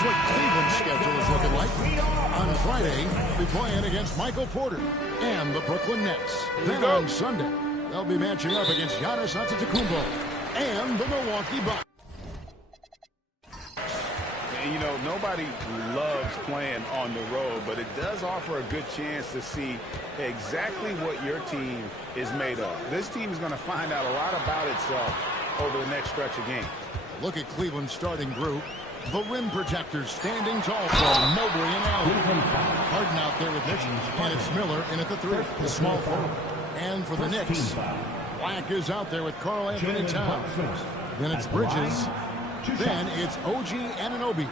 Here's what Cleveland's schedule is looking like. On Friday, they'll be playing against Michael Porter and the Brooklyn Nets. Then on Sunday, they'll be matching up against Giannis Antetokounmpo and the Milwaukee Bucks. And, you know, nobody loves playing on the road, but it does offer a good chance to see exactly what your team is made of. This team is going to find out a lot about itself over the next stretch of games. Look at Cleveland's starting group. The rim protectors standing tall for Mobley and Allen. Harden out there with Mitchell, and it's Miller in at the 3, the small forward. And for the Knicks, Black is out there with Karl Anthony Towns. Then it's Bridges. Then it's OG Anunoby.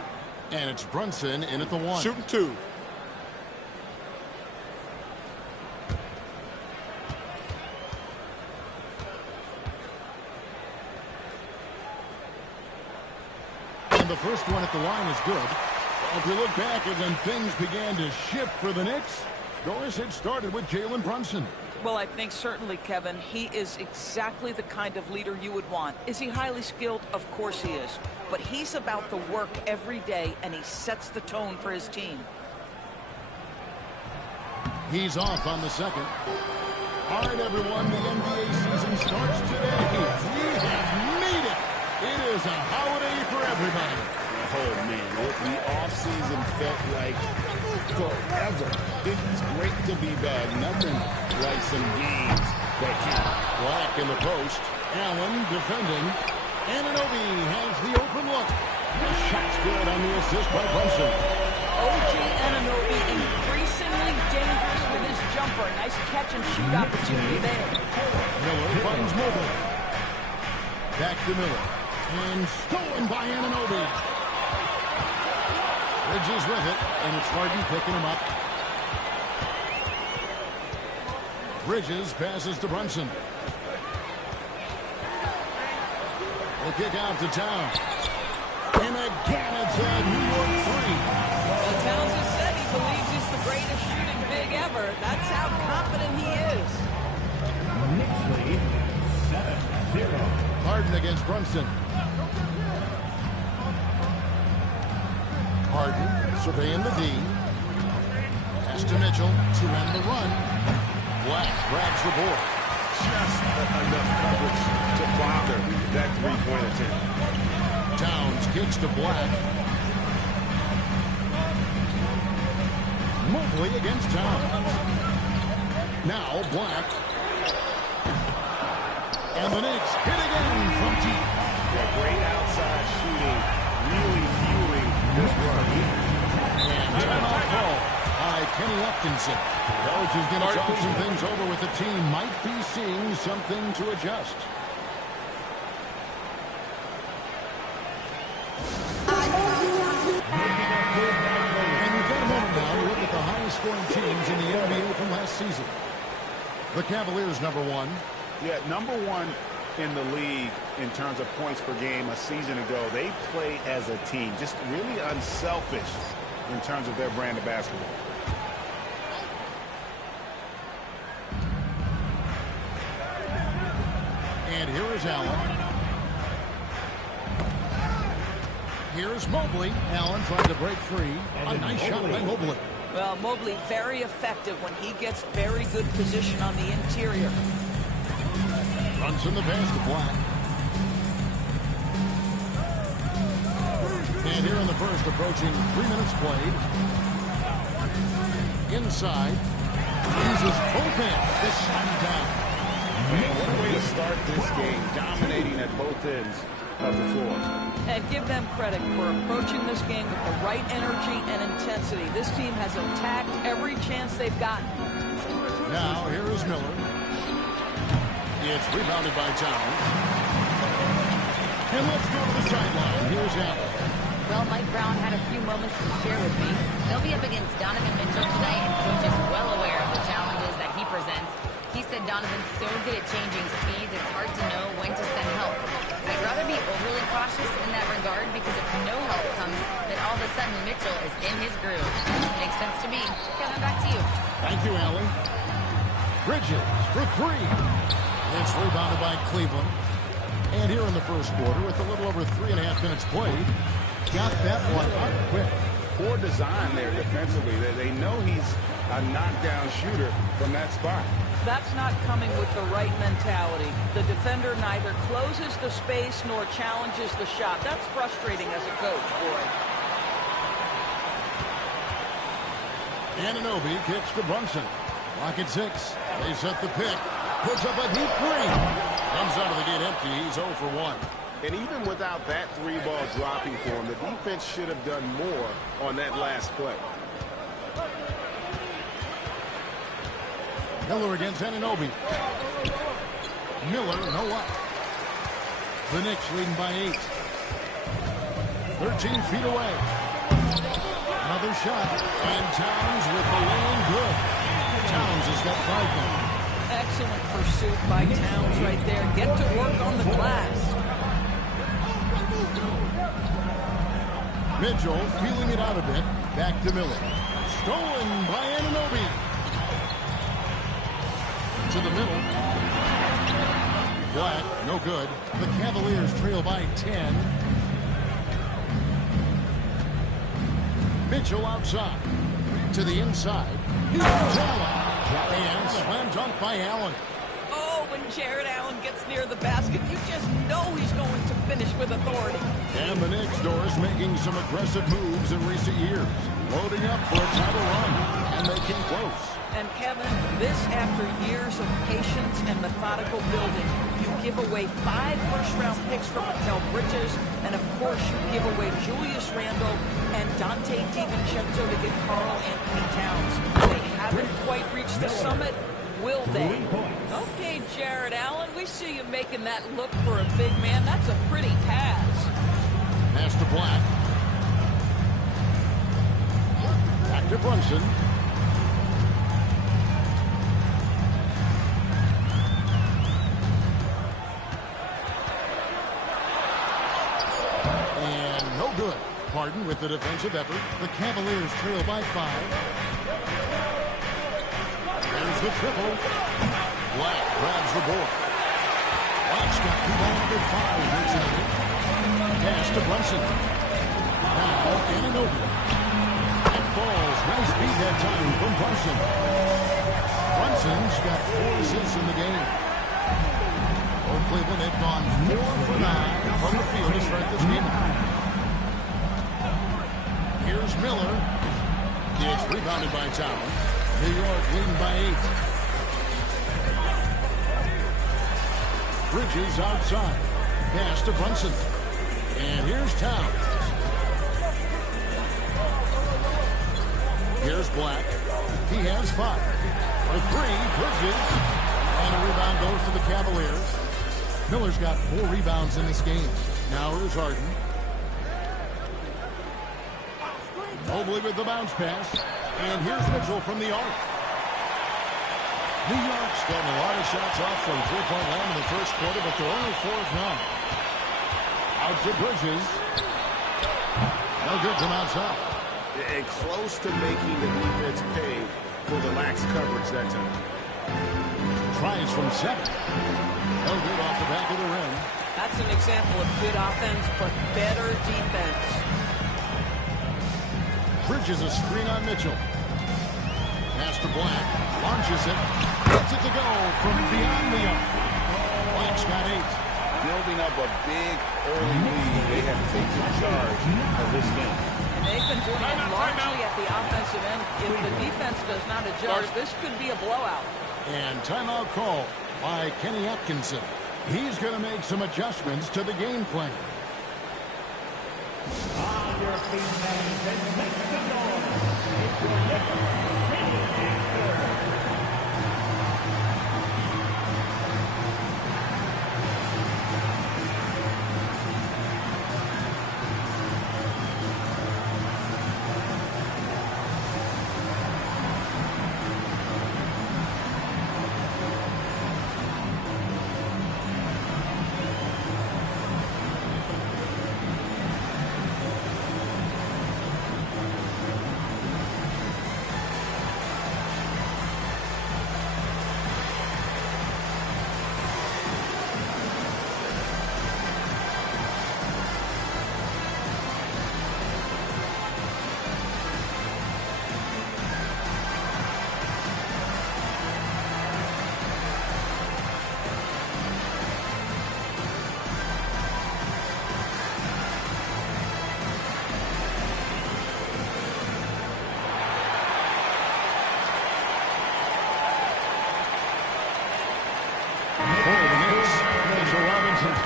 And it's Brunson in at the 1. Shooting 2. And the first one at the line is good. If you look back at when things began to shift for the Knicks, Doris had started with Jalen Brunson. Well, I think certainly, Kevin, he is exactly the kind of leader you would want. Is he highly skilled? Of course he is. But he's about the work every day, and he sets the tone for his team. He's off on the second. All right, everyone, the NBA season starts today. We have made it. It is a holiday for everybody. Oh, man, the offseason felt like forever. It's great to be back. Nothing like some games that count. Black in the post. Allen defending. Anunoby has the open look. The shot's good on the assist by Brunson. OG Anunoby increasingly dangerous with his jumper. Nice catch and shoot opportunity there. Miller finds Mobley. Back to Miller. And stolen by Anunoby. Bridges with it, and it's Harden picking him up. Bridges passes to Brunson. They kick out to Towns. And again, it's a New York 3. Well, Towns has said he believes he's the greatest shooting big ever. That's how confident he is. Knicks lead 7-0. Harden against Brunson. Harden surveying the D. Pass to Mitchell to end the run. Black grabs the board. Just enough coverage to bother that three-point attempt. Towns kicks to Black. Mobley against Towns. Now Black. And the Knicks hit again from deep. Yeah, great outside shooting, really fueling this run. And timeout call by Kenny Atkinson. Coach is going to talk some things over with the team. Might be seeing something to adjust. And we've got a moment now to look at the highest scoring teams in the NBA from last season. The Cavaliers, number 1. Yeah, number 1 in the league in terms of points per game a season ago. They play as a team, just really unselfish in terms of their brand of basketball. And here is Allen. Here's Mobley. Allen trying to break free. A nice shot by Mobley. Well, Mobley very effective when he gets very good position on the interior. Brunson the pass to Black. And here in the first, approaching 3 minutes played. Inside. Uses both hands to slam down. Man, what a way to start this game, dominating at both ends of the floor. And give them credit for approaching this game with the right energy and intensity. This team has attacked every chance they've gotten. Now, here is Miller. It's rebounded by Towns. And let's go to the sideline. Here's Allen. Well, Mike Brown had a few moments to share with me. They'll be up against Donovan Mitchell tonight, and Coach is well aware of the challenges that he presents. He said Donovan's so good at changing speeds, it's hard to know when to send help. I'd rather be overly cautious in that regard because if no help comes, then all of a sudden Mitchell is in his groove. Makes sense to me. Kevin, back to you. Thank you, Allen. Bridges for 3. It's rebounded by Cleveland. And here in the first quarter, with a little over 3.5 minutes played, got that one up quick. Poor design there defensively. They know he's a knockdown shooter from that spot. That's not coming with the right mentality. The defender neither closes the space nor challenges the shot. That's frustrating as a coach, boy. Anunoby kicks to Brunson. Clock at 6. They set the pick. Puts up a deep three. Comes out of the gate empty. He's 0 for 1. And even without that three-ball dropping for him, the defense should have done more on that last play. Miller against Anunoby. Miller, no up. The Knicks leading by 8. 13 feet away. Another shot. And Towns with the lane good. Towns has got 5 now. Excellent pursuit by Towns right there. Get to work on the glass. Mitchell feeling it out a bit. Back to Miller. Stolen by Anunoby. To the middle. Black, no good. The Cavaliers trail by 10. Mitchell outside. To the inside. Here's Allen. And slam dunk by Allen. Oh, when Jared Allen gets near the basket, you just know he's going to finish with authority. And the Knicks, Doris, making some aggressive moves in recent years. Loading up for a title run. And they came close. And Kevin, this after years of patience and methodical building. You give away 5 first-round picks from Mikal Bridges, and of course you give away Julius Randle and Dante DiVincenzo to get Karl Anthony Towns. They haven't quite reached the summit, will they? Okay, Jared Allen, we see you making that look for a big man. That's a pretty pass. Pass to Black. Back to Brunson. Harden with the defensive effort. The Cavaliers trail by 5. There's the triple. Black grabs the board. Black's got the ball under 5. Makes it 8. Pass to Brunson. Now Anunoby. That falls. Nice beat that time from Brunson. Brunson's got 4 assists in the game. For Cleveland, they've gone 4 for 9 from the field to start this game. Here's Miller. It's rebounded by Towns. New York leading by 8. Bridges outside. Pass to Brunson. And here's Towns. Here's Black. He has 5. For 3, Bridges. And a rebound goes to the Cavaliers. Miller's got 4 rebounds in this game. Now here's Harden. Mobley with the bounce pass. And here's Mitchell from the arc. New York's gotten a lot of shots off from three-point land in the first quarter, but they're only 4 of 9. Out to Bridges. No good from outside. And close to making the defense pay for the lax coverage that time. Tries from 7. No good off the back of the rim. That's an example of good offense, but better defense. Bridges a screen on Mitchell. Pass to Black. Launches it. Gets it to go from beyond the arc. Black's got 8. Building up a big early lead. They have taken charge of this game. And they've been doing it largely at the offensive end. If the defense does not adjust, this could be a blowout. And timeout call by Kenny Atkinson. He's going to make some adjustments to the game plan. On your feet, and make some noise. It's your next answer.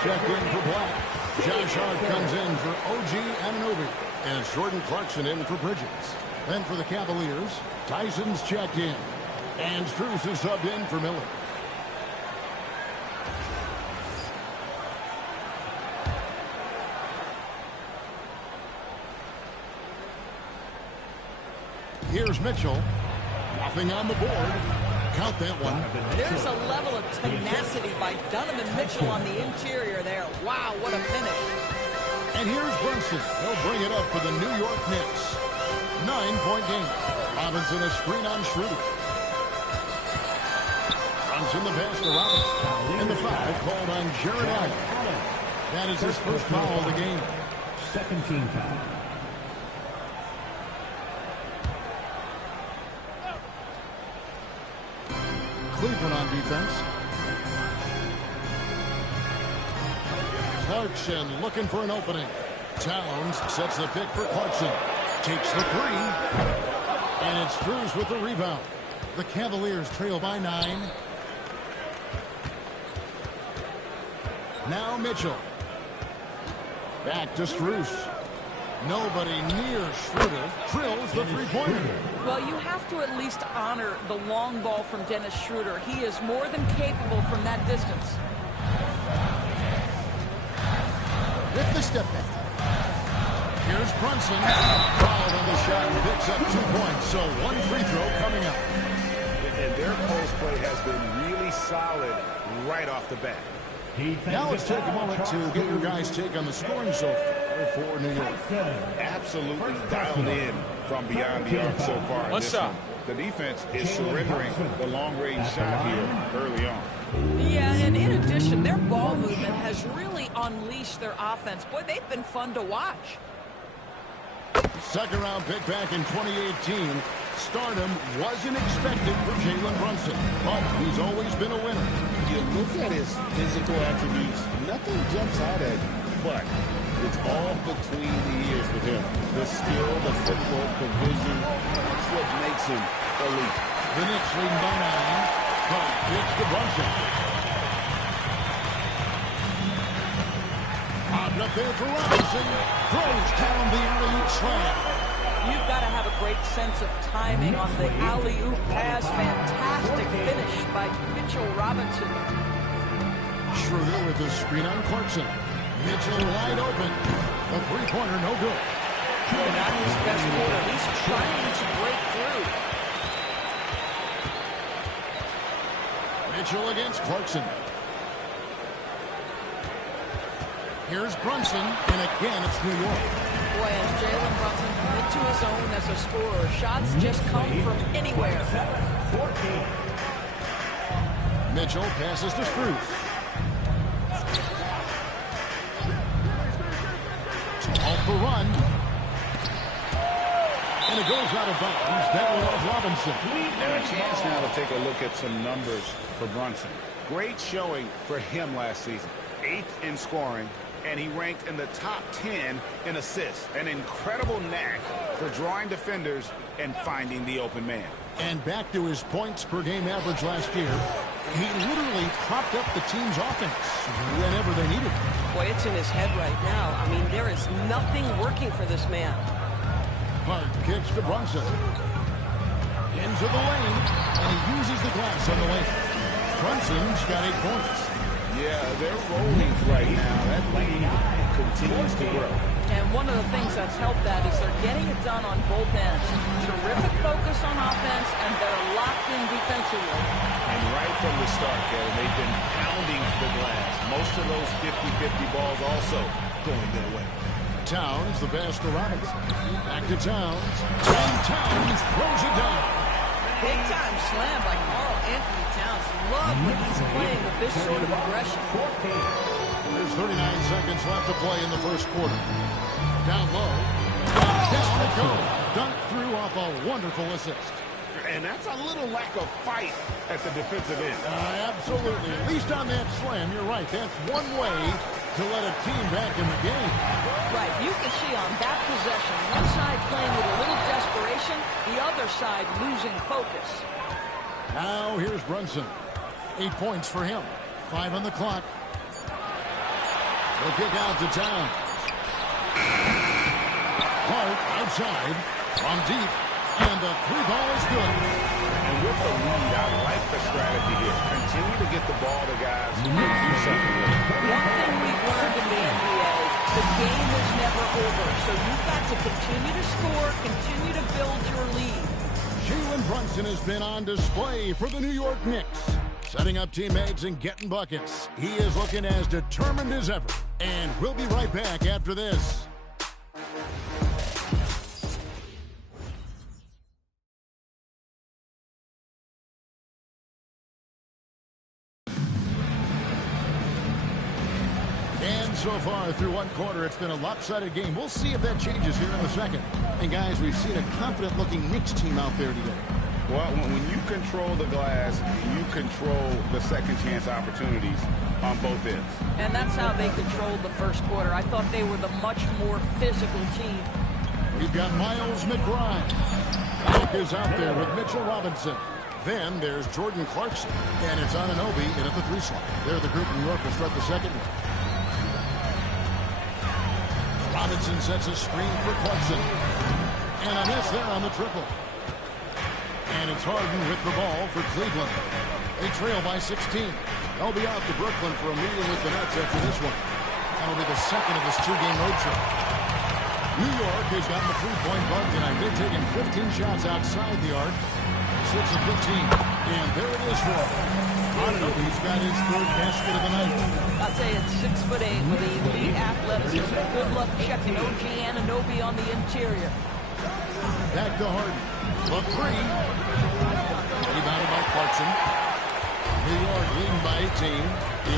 checked in for Black. Josh Hart comes in for OG Anunoby. And Jordan Clarkson in for Bridges. Then for the Cavaliers, Tyson's checked in. And Strus is subbed in for Miller. Here's Mitchell. Nothing on the board. Count that one. There's a level of tenacity by Donovan Mitchell on the interior there. Wow, what a finish. And here's Brunson. He'll bring it up for the New York Knicks. 9-point game. Robinson a screen on Schroeder. Brunson the pass to Robinson. And the foul called on Jared Allen. That is his first foul of the game. Second team foul. Cleveland on defense. Clarkson looking for an opening. Towns sets the pick for Clarkson. Takes the three. And it's Strus with the rebound. The Cavaliers trail by 9. Now Mitchell. Back to Strus. Nobody near Schroeder. Drills the three-pointer. Well, you have to at least honor the long ball from Dennis Schroeder. He is more than capable from that distance. With the step back. Here's Brunson. Fouled on the shot and picks up 2 points. So one free throw coming up. And their post play has been really solid right off the bat. Now let's take a moment to get your guys' take on the scoring so far for New York. Absolutely dialed in from beyond the arc so far. One shot. The defense is surrendering the long-range shot here early on. Yeah, and in addition, their ball movement has really unleashed their offense. Boy, they've been fun to watch. Second round pick back in 2018. Stardom wasn't expected for Jalen Brunson, but he's always been a winner. You look at his physical attributes, nothing jumps out at you, but it's all between the ears with him. The skill, the footwork, the vision, that's what makes him elite. The Knicks lead by 9. Clark gets to Brunson. Popped up there for Robinson. Throws down the alley-oop slam. You've got to have a great sense of timing on the alley-oop pass. Fantastic finish by Mitchell Robinson. Schroeder with the screen on Clarkson. Mitchell wide open. The three-pointer no good. Not his best quarter. He's trying to break through. Mitchell against Clarkson. Here's Brunson, and again it's New York. Boy, as Jalen Brunson into his own as a scorer, shots just come from anywhere. Mitchell passes to Strus. Off the run. And it goes out of bounds. That one off Robinson. And a chance now to take a look at some numbers for Brunson. Great showing for him last season. 8th in scoring, and he ranked in the top 10 in assists. An incredible knack for drawing defenders and finding the open man. And back to his points per game average last year. He literally propped up the team's offense whenever they needed it. Boy, it's in his head right now. I mean, there is nothing working for this man. Hart kicks to Brunson. Into the lane, and he uses the glass on the lane. Brunson's got 8 points. Yeah, they're rolling right now. That lead continues to grow. And one of the things that's helped that is they're getting it done on both ends. Terrific focus on offense, and they're locked in defensively. And right from the start, Kevin, they've been pounding the glass. Most of those 50-50 balls also going their way. Towns, the pass to Robinson. Back to Towns. And Towns throws it down. Big-time slam by Karl Anthony Towns. Love when he's playing with this sort of aggression. There's 39 seconds left to play in the first quarter. Down low. Down it goes. Dunked through off a wonderful assist. And that's a little lack of fight at the defensive end. Absolutely. At least on that slam, you're right. That's one way to let a team back in the game. Right. You can see on that possession, one side playing with a little desperation, the other side losing focus. Now here's Brunson. 8 points for him. 5 on the clock. They'll kick out to Towns. Hart outside from deep. And the three ball is good. And with the lead, I like the strategy here. Continue to get the ball to guys who can do something with it. One thing we've learned in the NBA, the game is never over. So you've got to continue to score, continue to build your lead. Jalen Brunson has been on display for the New York Knicks. Setting up teammates and getting buckets. He is looking as determined as ever. And we'll be right back after this. And so far through one quarter, it's been a lopsided game. We'll see if that changes here in the second. And guys, we've seen a confident-looking Knicks team out there today. Well, when you control the glass, you control the second chance opportunities on both ends. And that's how they controlled the first quarter. I thought they were the much more physical team. We've got Miles McBride. Cook is out there with Mitchell Robinson. Then there's Jordan Clarkson. And it's Anunoby in at the three slot. They're the group New York will start the second one. Robinson sets a screen for Clarkson. And a miss there on the triple. And it's Harden with the ball for Cleveland. They trail by 16. They'll be off to Brooklyn for a meeting with the Nets after this one. That'll be the second of this two-game road trip. New York has gotten the three-point bug tonight. They've taken 15 shots outside the arc. 6 of 15. And there it is for him. Anunoby's got his third basket of the night. I'll tell you, it's 6'8" with elite athleticism. Good luck checking OG Anunoby on the interior. Back to Harden. The three. Rebounded by Clarkson. New York leading by 18.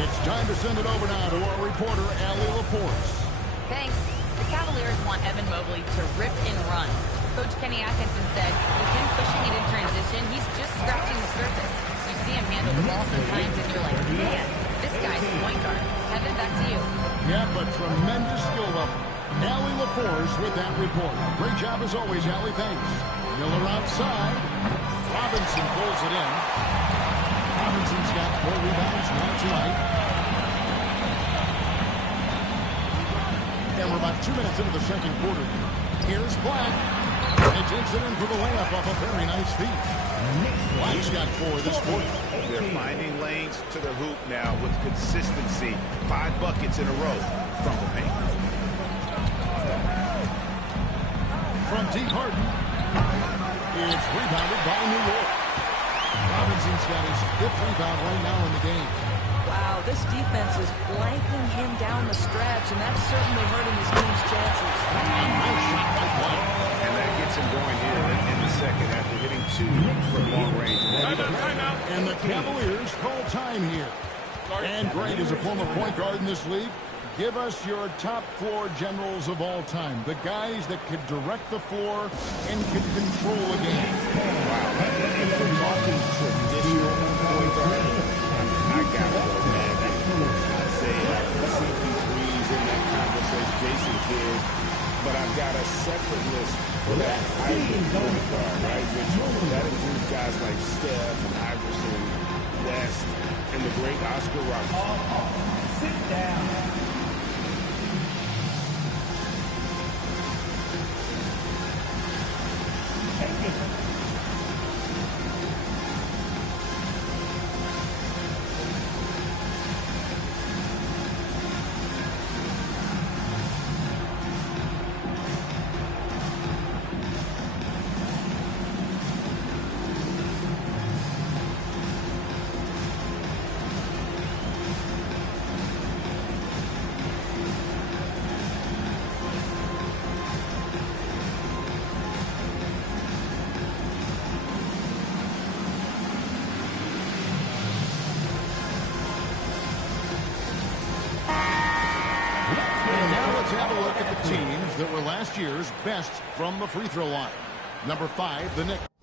It's time to send it over now to our reporter, Allie LaForce. Thanks. The Cavaliers want Evan Mobley to rip and run. Coach Kenny Atkinson said, with him pushing it in transition, he's just scratching the surface. You see him handle the ball sometimes, and you're like, man, this guy's a point guard. Kevin, back to you. Yeah, but tremendous skill level. Allie LaForce with that report. Great job as always, Allie. Thanks. Miller outside. Robinson pulls it in. Robinson's got 4 rebounds now tonight. And we're about 2 minutes into the second quarter. Here's Black. And he takes it in for the layup off a very nice feed. Black's got 4 this quarter. They're finding lanes to the hoop now with consistency. 5 buckets in a row from the paint. From deep, Harden. It's rebounded by New York. Robinson's got his 5th rebound right now in the game. Wow, this defense is blanking him down the stretch, and that's certainly hurting his team's chances. Nice shot by Black. And that gets him going here in the second after hitting 2 from long range. And the Cavaliers call time here. And Greg is a former point guard in this league. Give us your top floor generals of all time. The guys that could direct the floor and could control a game. Wow. If we're talking traditional point guard, I got to go Magic. Isaiah, CP3's in that conversation. Jason Kidd. But I've got a separate list for that hybrid point guard, right? That includes guys like Steph and Iverson, West, and the great Oscar Robertson. Sit down. That were last year's best from the free throw line. Number 5, the Knicks.